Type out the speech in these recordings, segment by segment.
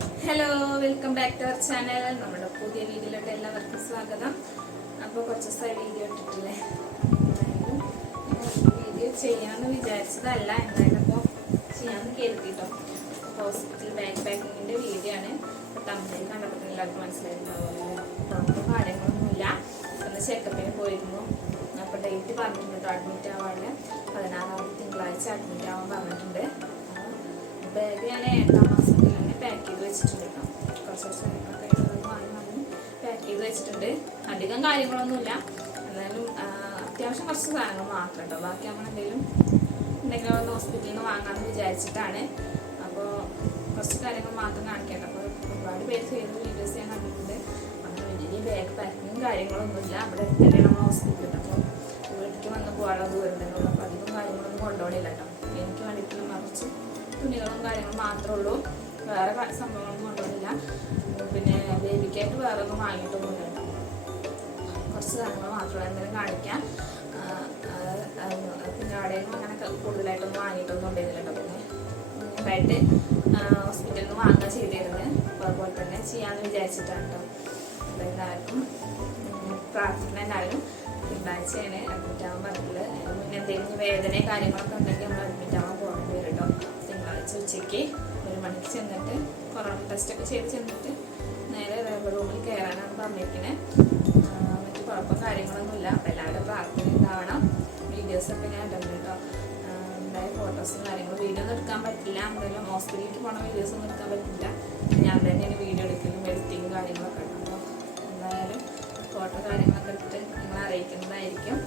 Hello welcome back to our channel നമ്മുടെ പുതിയ വീഡിയോയിലോട്ട് എല്ലാവർക്കും സ്വാഗതം. അപ്പോൾ കുറച്ച് ദിവസമായി വീഡിയോ ഇട്ടിട്ടില്ലേ? വീഡിയോ ചെയ്യാമെന്ന് വിചാരിച്ചതല്ല. എന്തായാലും അപ്പോൾ ചെയ്യാമെന്ന് കരുതിട്ടോ. ഹോസ്പിറ്റൽ ബാക്ക് പാക്കിങ്ങിന്റെ വീഡിയോ ആണ്. അപ്പോൾ തമ്മിൽ കണ്ടപ്പോൾ എല്ലാവർക്കും അപ്പോൾ കാര്യങ്ങളൊന്നുമില്ല. ഒന്ന് ചെക്കപ്പിന് പോയിരുന്നു. അപ്പോൾ ഡേറ്റ് പറഞ്ഞിട്ടുണ്ട് അഡ്മിറ്റ് ആവാനുള്ള പതിനാറാമത്തെ തിങ്കളാഴ്ച അഡ്മിറ്റ് ആവാൻ പറഞ്ഞിട്ടുണ്ട്. ബാഗ് ഞാൻ എട്ടാം തന്നെ പാക്ക് ചെയ്ത് വെച്ചിട്ടുണ്ട് കേട്ടോ. കുറച്ച് അത് വാങ്ങി പാക്ക് ചെയ്ത് വെച്ചിട്ടുണ്ട്. അധികം കാര്യങ്ങളൊന്നുമില്ല. എന്നാലും അത്യാവശ്യം കുറച്ച് സാധനങ്ങൾ മാത്രം കേട്ടോ ബാക്കി നമ്മൾ എന്തെങ്കിലും എന്തെങ്കിലും ഒന്ന് ഹോസ്പിറ്റലിൽ നിന്ന് വാങ്ങാമെന്ന് വിചാരിച്ചിട്ടാണ്. അപ്പോൾ കുറച്ച് കാര്യങ്ങൾ മാത്രം കാണിക്കട്ടെ. അപ്പോൾ ഒരുപാട് പേര് ചെയ്ത വീഡിയോസ് ഞാൻ കണ്ടിട്ടുണ്ട്. അങ്ങനെ വലിയ ബാഗ് പാക്കിങ്ങും കാര്യങ്ങളൊന്നുമില്ല. അവിടെ തന്നെ നമ്മൾ ഹോസ്പിറ്റലിൽ അപ്പോൾ വീട്ടിലേക്ക് വന്ന് പോകാനുള്ള ദൂരം തന്നെ അപ്പോൾ അധികം കാര്യങ്ങളൊന്നും കൊണ്ടുപോകണില്ല കേട്ടോ. എനിക്ക് വേണ്ടിയിട്ടുള്ള മറിച്ച് തുണികളും കാര്യങ്ങളും മാത്രമേ ഉള്ളൂ. വേറെ സംഭവങ്ങളൊന്നും ഉണ്ടാവില്ല പിന്നെ ബേബിക്കായിട്ട് വേറെ ഒന്നും വാങ്ങിയിട്ടൊന്നുമില്ല. കുറച്ച് സാധനങ്ങൾ മാത്രമേ എന്തെങ്കിലും കാണിക്കാൻ പിന്നെ അവിടെയൊന്നും അങ്ങനെ കൂടുതലായിട്ടൊന്നും വാങ്ങിയിട്ടൊന്നും ഉണ്ടായിരുന്നില്ല പിന്നെ. മുൻപായിട്ട് ഹോസ്പിറ്റലിൽ നിന്ന് വാങ്ങുക ചെയ്തിരുന്നു. അപ്പോൾ അതുപോലെ തന്നെ ചെയ്യാമെന്ന് വിചാരിച്ചിട്ടാണ് കേട്ടോ. അപ്പോൾ എല്ലാവർക്കും ഉം, പ്രാർത്ഥിക്കുന്ന എല്ലാവരും. തിങ്കളാഴ്ചയാണ് അഡ്മിറ്റ് ആവാൻ പറ്റില്ല അതിന് മുന്നേ എന്തെങ്കിലും വേദനയും കാര്യങ്ങളൊക്കെ ഉണ്ടെങ്കിൽ നമ്മൾ ചെന്നിട്ട് കൊറോണ ടെസ്റ്റ് ഒക്കെ ചെയ്ത് ചെന്നിട്ട് നേരെ റബ്ബർ റൂമിൽ കയറാനാണ് പറഞ്ഞിരിക്കുന്നത് മറ്റു കുഴപ്പം കാര്യങ്ങളൊന്നുമില്ല. അപ്പം എല്ലാവരുടെ പ്രാർത്ഥന ഉണ്ടാവണം. വീഡിയോസൊക്കെ ഞാൻ ഇടുന്നുണ്ട് കേട്ടോ ഉണ്ടായ ഫോട്ടോസും കാര്യങ്ങളും വീഡിയോ ഒന്നും എടുക്കാൻ പറ്റില്ല. എന്തായാലും ഹോസ്പിറ്റലിലേക്ക് പോകണ വീഡിയോസ് ഒന്നും എടുക്കാൻ പറ്റില്ല. ഞാൻ തന്നെയാണ് വീഡിയോ എടുക്കലും എഡിറ്റിങ്ങും കാര്യങ്ങളൊക്കെ ഉണ്ട് അപ്പോൾ എന്തായാലും ഫോട്ടോ കാര്യങ്ങളൊക്കെ എടുത്തിട്ട് നിങ്ങൾ അറിയിക്കുന്നതായിരിക്കും.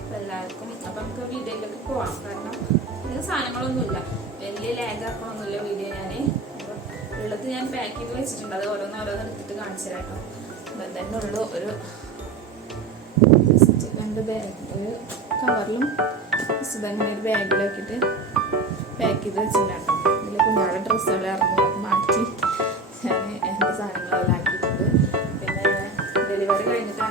അപ്പം എല്ലാവർക്കും അപ്പം നമുക്ക് വീഡിയോയിലേക്ക് പോവാം. കാരണം ഇതിന് സാധനങ്ങളൊന്നുമില്ല. വലിയ ലാഗ് ആക്കണമൊന്നുമില്ല വീഡിയോ ഞാൻ ഉള്ളത് ഞാൻ പാക്ക് ചെയ്ത് വെച്ചിട്ടുണ്ട്. അത് ഓരോന്ന് ഓരോന്ന് എടുത്തിട്ട് കാണിച്ചു തരാം കേട്ടോ തന്നെ ഉള്ളു. ഒരു രണ്ട് ബാഗ് ഒരു കവറിലും തന്നെ ഒരു ബാഗിലാക്കിയിട്ട് പാക്ക് ചെയ്ത് വെച്ചിട്ടുണ്ടായിരുന്നു ഇതിൽ കുഞ്ഞാടെ ഡ്രസ്സുകൾ ഇറങ്ങി മാറ്റി. ഞാൻ എന്റെ സാധനങ്ങളെല്ലാം ആക്കിയിട്ടുണ്ട്. പിന്നെ ഡെലിവറി കഴിഞ്ഞിട്ട്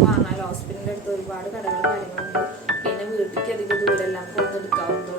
വാങ്ങാൻ ഹോസ്പിറ്റലിന്റെ അടുത്ത് ഒരുപാട് കടകളും കാര്യങ്ങളുണ്ട് പിന്നെ വീട്ടിലേക്ക് അധികം ദൂരെല്ലാം കൊണ്ടെടുക്കാവുന്നുള്ളൂ